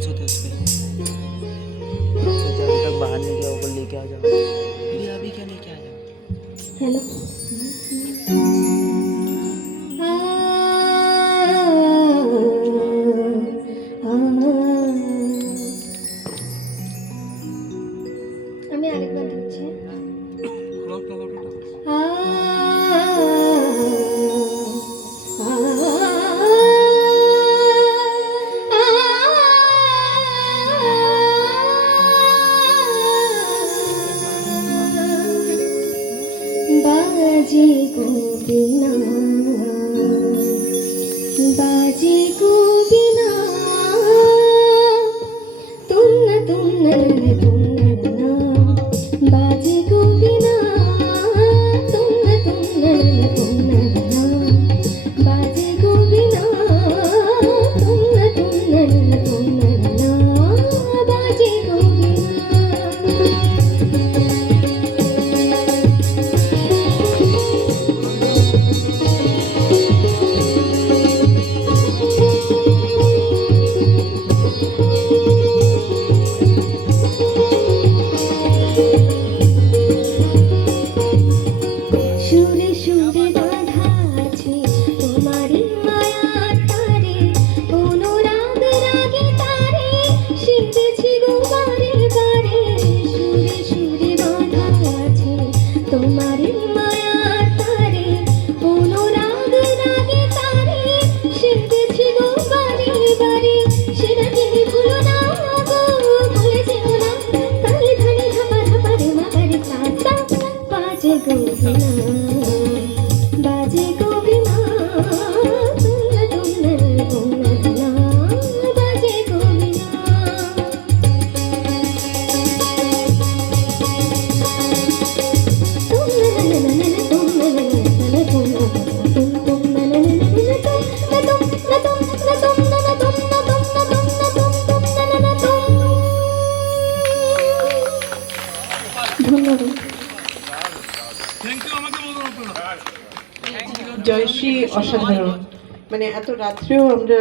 Dance होते उस पर। जब तक बाहर नहीं गया वो लेके आ जाओ। अभी क्या लेके आ जाओ। हेलो। আমি আরেকবার দিচ্ছি। बाजे को बिना बाजे को बिना तुम न बाजे को बिना तुम न बाजे को बिना तुम न बाजे को সুরে সুরে বাঁধা আছে তোমারই মায়ার তারে, অনুরাগ রাগে তারে সেজেছি গো বারে বারে। সুরে সুরে বাঁধা আছে তোমারই মায়ার তারে, অনুরাগ রাগে তারে সেজেছি গো বারে বারে। সেটা তুমি ভুলো না গো, ভুলে যেও না, তালে ধানে ধাপা ধাপা রে মাপারে সাসা। বাজে গো বিনা बाजे को बिना तुम न बाजे को बिना। ধন্যবাদ। জয়শ্রী অসাধারণ, মানে এত রাত্রেও আমরা